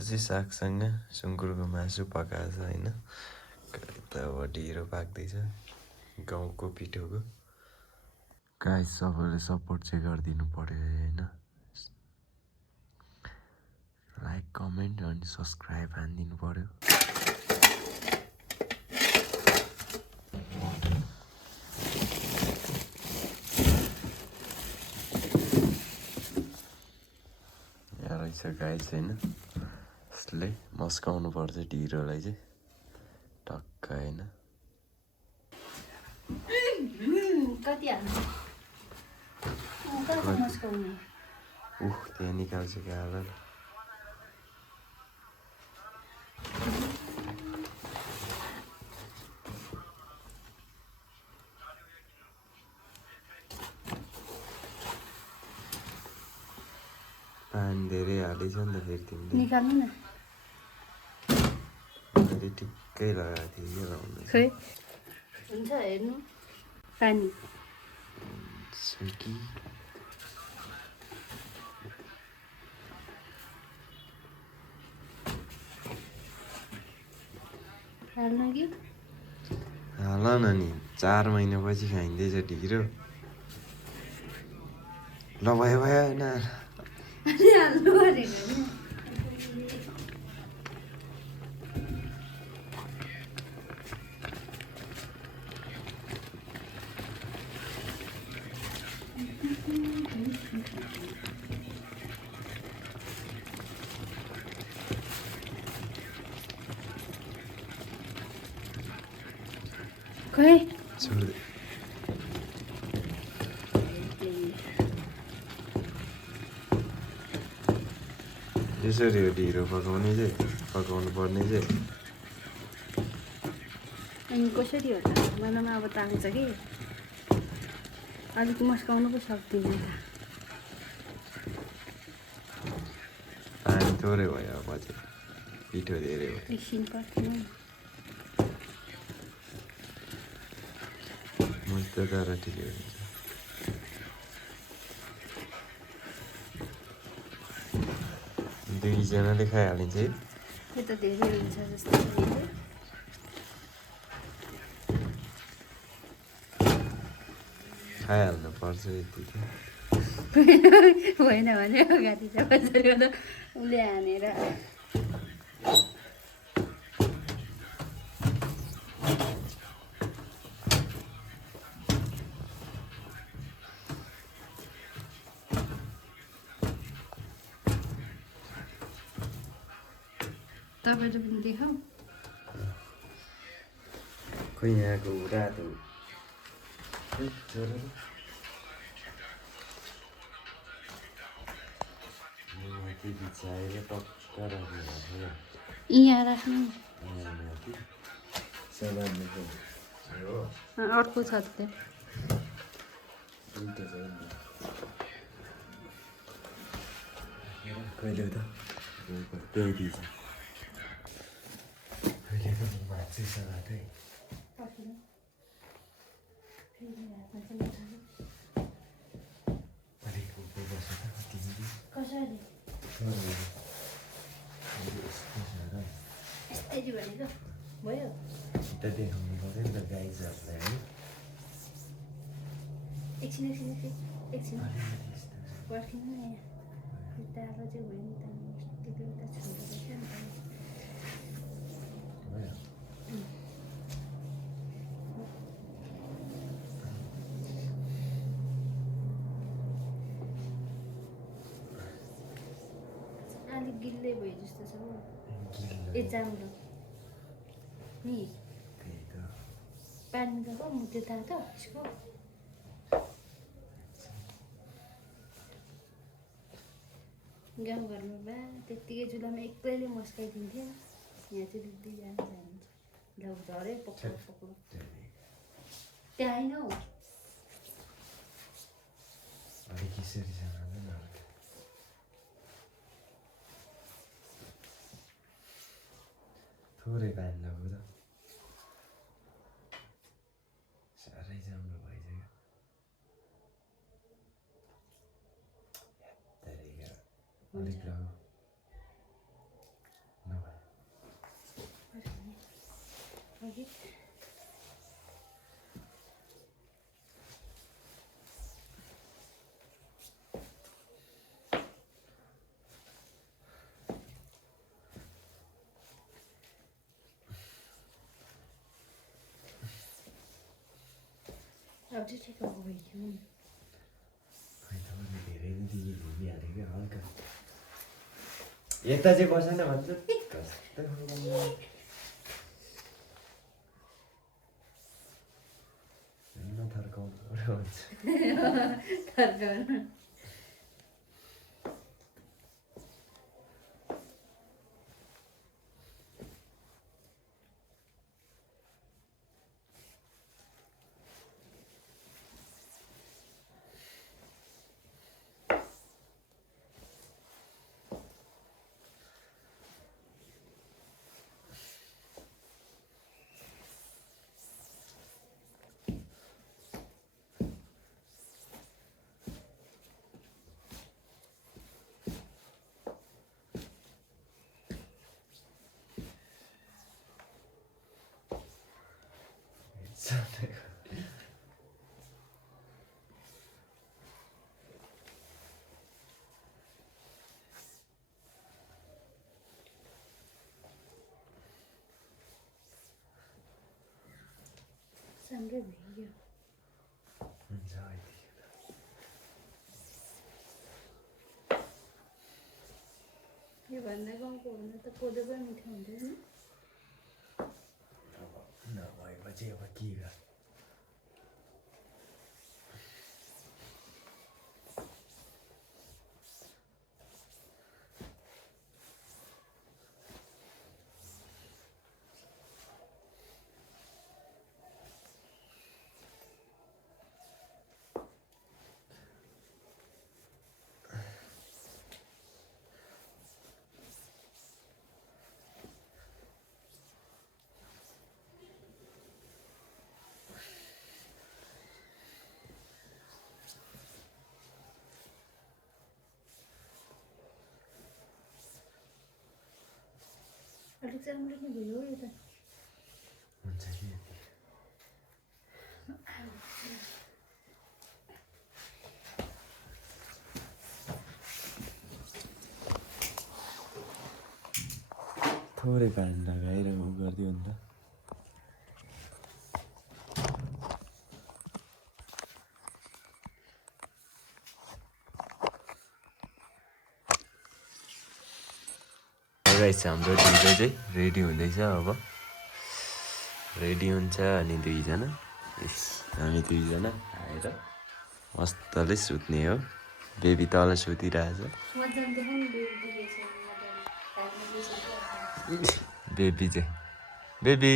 चाहिँ सागसँग सुँगुरको मासु पकाएको छ होइन। त अब ढिँडो पाक्दैछ गाउँको पिठोको। गाइस सबैले सपोर्ट चाहिँ गरिदिनु पर्यो होइन। लाइक कमेन्ट अनि सब्सक्राइब हानिदिनु पर्यो। यहाँ रहेछ गाइस होइन। यसले मस्काउनु पर्छ ढिँडोलाई चाहिँ टक्क होइन। कति हाल्नु? कति मस्काउने? त्यहाँ निकाल्छ क्या हाल न। पानी धेरै हालेछ नि त फेरि तिमीले। निकाल्नु न। मैले ठिक्कै लगाएको थिएँ कि लाउनु। खै हुन्छ हेर्नु पानी कि हाल्नु कि हाल न नि 4 महिनापछि खाइँदैछ ढिँडो। ल भयो भयो न हाल्नु भनेको नि। खै छोड्दै यसरी हो ढिँडो पकाउने चाहिँ पकाउनु पर्ने चाहिँ। अनि कसरी हो त मलाई अब तान्छ कि अलिक मस्काउनु पो सक्दिनँ त। पानी थोरै भयो अब चाहिँ पिठो धेरै भयो। एकछिन पर्खिनु मस्त तर ठिकै हुन्छ। दुईजनाले खाइहालिन्छ है। यो त धेरै हुन्छ जस्तो लाग्यो। खाइहाल्नु पर्छ यति त। होइन भने अगाडि चाहिँ कसरी हो त उसले हानेर तपाईँले पनि देखाऊ। खोइ यहाँको रातो बिचाएर टक्क राख्नु भएको यहाँ राख्नु अर्को छ त्यो कहिले त त्यही दिन्छ अहिलेको मान्छेसँग चाहिँ अलिक उप बस्छ त तिमी कसरी यस्तै भनेको भयो त देखाउनु पऱ्यो नि त गाइजहरूलाई है। एकछिन एकछिन एकछिन एकछिन पर्खिनु न यहाँ टाढो चाहिँ भयो नि त त्यति उता छोडेको थियो नि त। अलिक गिल्लै भयो जस्तो छ हौ ए जाम्रो नि पानी त हो म त्यो तातो यसको गाउँघरमा बा त्यत्तिकै चुलामा एक्लैले मस्काइदिन्थ्यो। यहाँ चाहिँ दुईजना जान्छ ल झरे पक्रो पक्रो त्यहाँ होइन हौ अलिक यसरी थोरै पानी लगाऊ त साह्रै राम्रो भइसक्यो। अलिक लगाऊ नभए अघि अब चाहिँ ठिक भएको भयो धेरै नै दिदी भुलिहाल्यो क्या हल्का यता चाहिँ बसेन भन्छ कस्तो नथर्काउनु पर्यो भन्छ थर्काउनु सँगै भयो हुन्छ अहिले योभन्दा गाउँको हो भने त कोदो पनि मिठो हुँदैन नभएपछि अब के गर्नु अलिक राम्रो नै भयो यो त हुन्छ कि यति थोरै पानी लगाएर उ गरिदियो नि त गाइस हाम्रो ढिलो चाहिँ रेडी हुँदैछ अब रेडी हुन्छ अनि दुईजना हामी दुईजना आएर मस्तले सुत्ने हो बेबी तल सुतिरहेछ बेबी चाहिँ बेबी